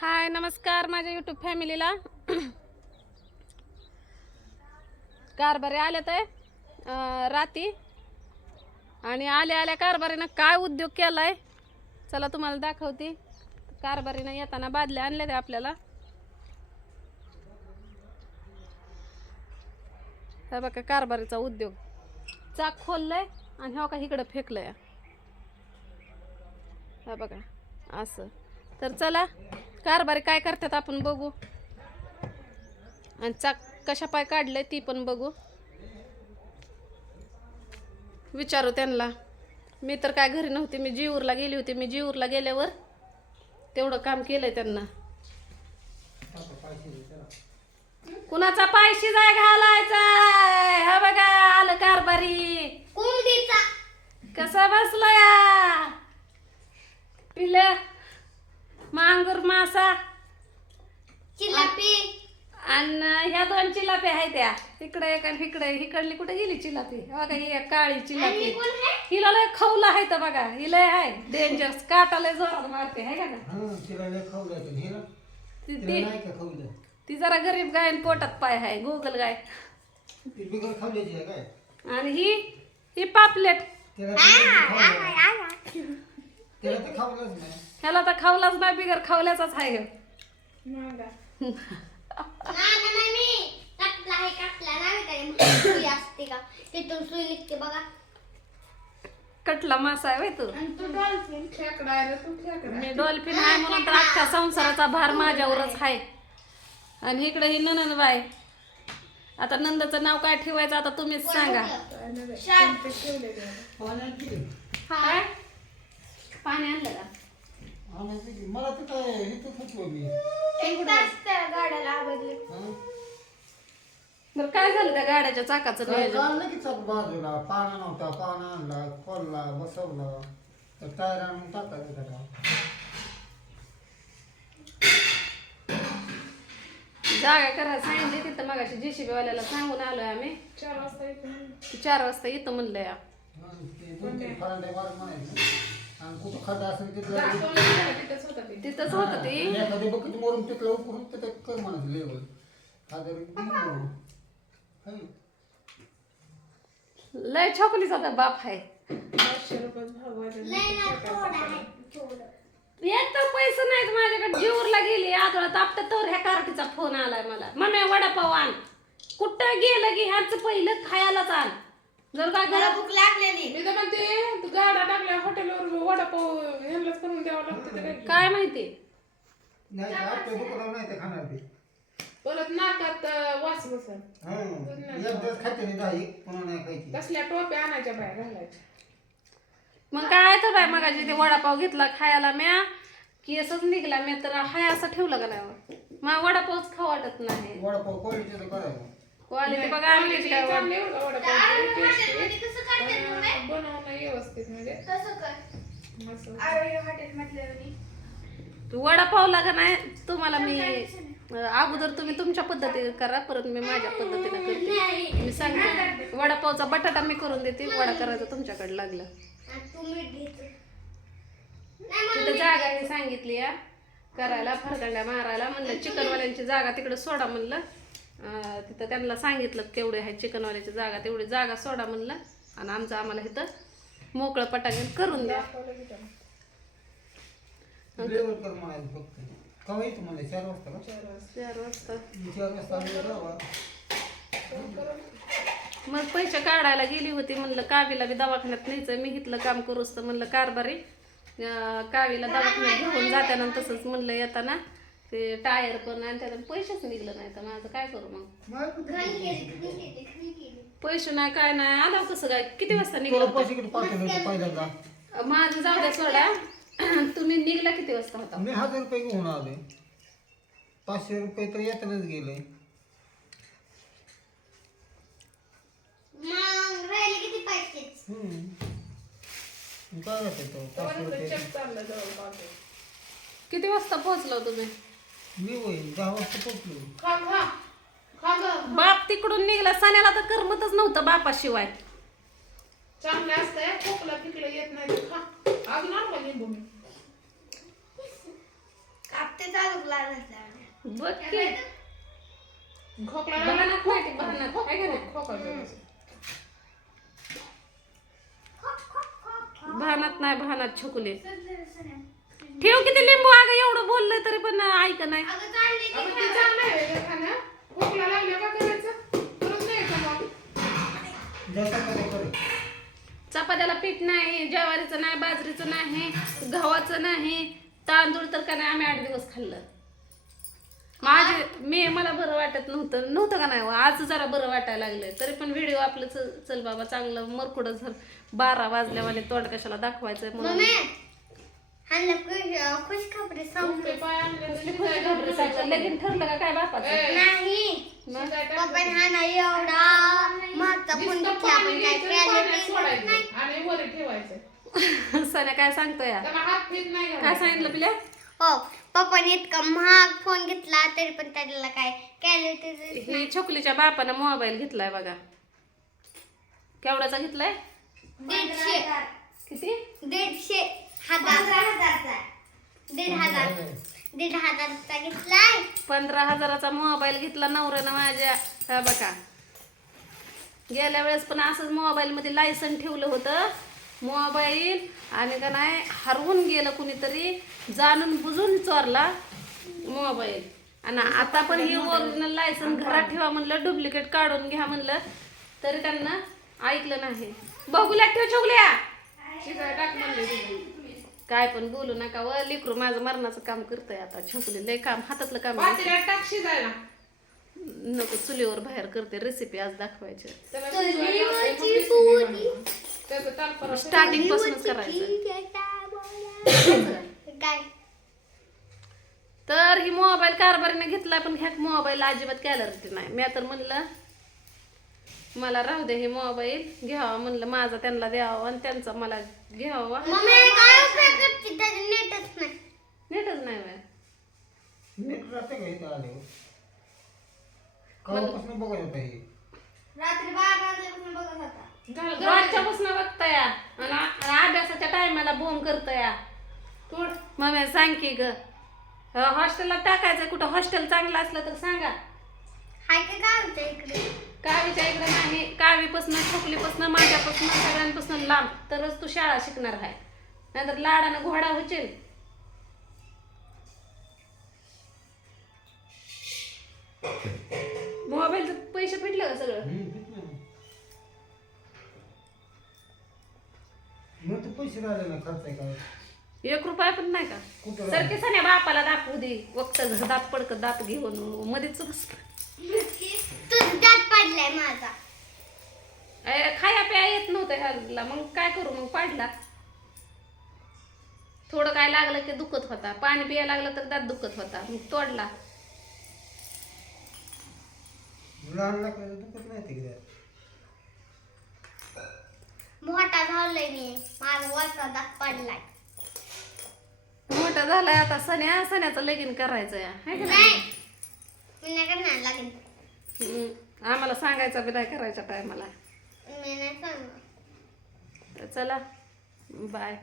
हाय नमस्कार माझ्या यूट्यूब फॅमिलीला. कारभारी आल्यात ते राती. आणि आल्या आल्या कारभारीनं काय उद्योग केलाय? चला तुम्हाला दाखवते. कारभारीनं येताना बादल्या आणल्या त्या आपल्याला. हे बघा कारभारीचा उद्योग. चाक खोललंय आणि हो का इकडं फेकलंय. हा बघा असं. तर चला कारभारी काय करतात आपण बघू. आणि चाक कशा पाय काढलंय ती पण बघू. विचारू त्यांना. मी तर काय घरी नव्हते मी जीवूरला गेली होती. मी जीवूरला गेल्यावर तेवढं काम केलंय त्यांना. कुणाचा पाय शिजाय घालायचा हा बघा आलं कारभारी कसा बसला या पिलं मांगूर मासा. चिलापी. आणि ह्या दोन चिलापी आहेत त्या. इकडे एक आणि इकडे. इकडली कुठे गेली चिलापी? बघा ही एक काळी चिलापी. हिला लय खवला आहे तर बघा हिला आहे. डेंजर काटा लय जोरात मारते आहे का ना लय ती ती- ती जरा गरीब गाय पोटात पाय आहे गुगल गाय. ती बिगर खावल्याची आहे काय? आणि ही ही पापलेट. तिला तर खावलंच नाही. ह्याला तर खावलाच नाही बिगर खावल्याचाच आहे. ह्यो. काटला आहे काटला नाही काय सुई असते का? तिथून सुई निघते बघा. कटला मासा आहे होय तू? आणि तू डॉल्फिन मी डॉल्फिन आहे म्हणून तर अख्ख्या संसाराचा भार माझ्यावरच आहे. आणि इकडे ही ननंद बाय आता नंदाचं नाव काय ठेवायचं आता तुम्हीच सांगा. काय? पाणी आणलं का? आणायची की. मला तर काय इथं फुटलो मी. एक तास त्या गाड्याला आवडले हा? बरं काय झालं त्या गाड्याच्या चाकाचं काय नियोजन काढलं की चाक बाजूला. पाना नव्हता पाना आणला खोलला बसवला. तर टायर आणून टाकायचं त्याला जागा करायला सांगितली तिथं मगाशी. जेसीबी वाल्याला सांगून आलोय आम्ही. चार वाजता येतो म्हणलं. या ते दोन तीन फरांडे मारून म्हणायचं. आणि कुठं खड्डा असेल तिथं तिथंच होतं ती. एखादी बकेट मोरून तिथलं उकरून तिथं कर म्हणायचं लेवल हजार लय छोकलीचा तर बाप आहे नाही ना थोडा आहे थोडं. एक तर पैसे नाहीत माझ्याकडे. जीवरला गेली आदोळा तापता तर ह्या कार्टीचा फोन आलाय मला. मम्मी वडापाव आण. कुठं गेलं की ह्याच पहिलं खायलाच आण. जर का मला घरात भूक लागलेली. मी तर म्हणते तू गाडा टाकल्या हॉटेलवर वडापाव ह्यांनाच करून द्यावं लागतं ते काय काय माहिती? नाही का? आपल्या दुकानावर नाही ते खाणार ते परत नाकात अं, वास बसल. हा. एकदाच खाते नाही दहा एक पुन्हा नाही खायची. तसल्या टोप्या आणायच्या बाहेर घालायच्या? मग काय तर बाय मगाशी ते वडापाव घेतला खायला म्या. केसच निघला मी तर हाय असं ठेवलं का नाही? मग वडापावच खाऊ वाटत नाही. वडापाव क्वालिटीचं करायचं क्वालिटी बघा आम्ही कशी काय पण बनवणं व्यवस्थित म्हणजे तसं कर. असं वडापावला का नाही तुम्हाला मी अं, अगोदर तुम्ही तुमच्या पद्धतीने करा परत मी माझ्या पद्धतीने करते. मी सांगते वडापावचा बटाटा मी करून देते वडा करायचं तुमच्याकडे लागलं. तुम्ही घेतो तिथं जागा मी सांगितली या करायला फरदंड्या मारायला म्हणलं चिकनवाल्यांची जागा तिकडे सोडा म्हणलं. तिथं त्यांना सांगितलं केवढे आहे चिकनवाल्याची जागा तेवढी जागा सोडा म्हणलं. आणि आमचं आम्हाला इथं मोकळं पटांगण करून द्या. चार वाजता. मग पैसे काढायला गेली होती म्हणलं कावीला बी दवाखान्यात न्यायचं मी इथलं काम करूच तर म्हणलं कारभारी कावीला दवाखान्यात घेऊन जाताना तसंच म्हणलं येताना. ते टायर पण आणि त्याला पैसेच निघलं नाही तर माझं काय करू मग? पैसे नाही काय नाही. आला कसं काय? किती वाजता निघलं पैसे किती पाठवले होते पहिल्यांदा? माझं जाऊ द्या सोडा. तुम्ही निघला किती वाजता होता? मी हजार रुपये घेऊन आले. पाचशे रुपये तर येतानाच गेले. मग राहिले किती हम्म. काय तो पाचशे रुपये. किती वाजता पोहोचलो तुम्ही? मी होईल दहा वाजता पोचलो खा खा खा ग. बाप तिकडून निघला सण्याला तर करमतच नव्हतं बापाशिवाय. चांगलं असतंय खोकला पिकलं येत नाही तर खा. अजून लिंबू मी. कापते चालू बघ की. खोकला. भानात नाही भानात छकुले. ठेव किती लिंबू? अगं एवढं बोललं तरी पण ऐक नाही. चपात्याला पीठ नाही ज्वारीचं नाही बाजरीचं नाही गव्हाचं नाही तांदूळ तर का नाही आम्ही आठ दिवस खाल्लं. माझे मी मला बरं वाटत नव्हतं नव्हतं का नाही? आज जरा बरं वाटायला लागलं तरी पण व्हिडिओ आपलं चल बाबा चांगलं मरकुडं झर बारा वाजल्यावाले तोंड कशाला दाखवायचं म्हणून. ह्यांना खुश खबरी सांगते. लगीन ठरलं का काय बापाचं? ए, नाही. हा एवढा. महागचा फोन घेतला आपण पाणी काय घ्यायचं, पाण्यात केलं सोडायचं आणि वर ठेवायचं. सण्या काय सांगतोय? काय. सांगितलं पिल्या? हो पप्पाने इतका महाग फोन घेतला तरी पण त्याला काय कॅलिटी ही छोकलीच्या बापानं मोबाईल घेतलाय बघा. केवढ्याचा घेतलाय? दीडशे. किती? दीडशे. हजार. दीड हजार. दीड हजारचा घेतलाय. पंधरा हजाराचा मोबाईल घेतला नवऱ्यानं माझ्या. हा बघा. गेल्या वेळेस पण असंच मोबाईल मध्ये लायसन ठेवलं होतं. मोबाईल आणि का नाही हरवून गेलं कुणीतरी. जाणून बुजून चोरला मोबाईल. आणि आता पण हे ओरिजिनल लायसन घरात ठेवा म्हणलं डुप्लिकेट काढून घ्या म्हणलं. तरी त्यांना ऐकलं नाही. बघूल्या ठेव शिजायला टाक म्हणले. काय पण बोलू नका व लेकरू माझं मरणाचं काम करतंय आता. छोकली लय काम हातातलं काम आहे. पातेल्यात टाक शिजायला नको चुलीवर बाहेर करते रेसिपी आज दाखवायची. त्याला शिजवायला मग. त्याचं स्टार्टिंग पासूनच करायचं काय? तर ही मोबाईल कारभारीने घेतला पण ह्या मोबाईल अजिबात कॅलरिटी नाही. मी तर म्हणलं मला राहू दे हे मोबाईल घ्यावा म्हणलं माझा त्यांना द्यावा आणि त्यांचा मला घ्यावा. नेटच नाही. नेटच नाही बाय नीट राहते का इथं आले कवापासून बघत होता हे. रात्री बारा वाजल्यापासून बघत होता. घाल घाल. रातच्यापासून बघता या आणि आ- अभ्यासाच्या टायमाला बोंब करता या सांग की ग. हॉस्टेलला टाकायचं कुठं? हॉस्टेल चांगलं असलं तर सांगा. हाय का काय होतं इकडे? कावीच्या इकडे नाही. कावीपासून छोकलीपासून माझ्यापासून सगळ्यांपासून लांब. तरच तू शाळा शिकणार आहे. नाहीतर लाडानं घोडा होशील मोबाईलचं पैसे फिटले का सगळं? हम्म, ठीक ना. मग ते पैसे राहिले ना खर्च आहे काय एक रुपया पण नाही का? कुठं सण्या बापाला दाखवू दे. वक्त दात पडक दात घेऊन मध्येच पडलाय माझा. अय, खाया प्या येत नव्हतं ह्याला. मग काय करू? मग पाडला. थोडं काय लागलं की दुखत होता. पाणी पियायला लागलं तर दात दुखत होता. मग तोडला. लहान दुखत नाही मोठा झालोय मी. माझा वरचा दात पडलाय. मोठा झालाय आता. सण्या सण्याचं लगीन करायचं का नाही? नाही. मी नाही करणार लागेल. आम्हाला सांगायचं बी नाही करायच्या टायमाला मी नाही सांगणार. तर चला बाय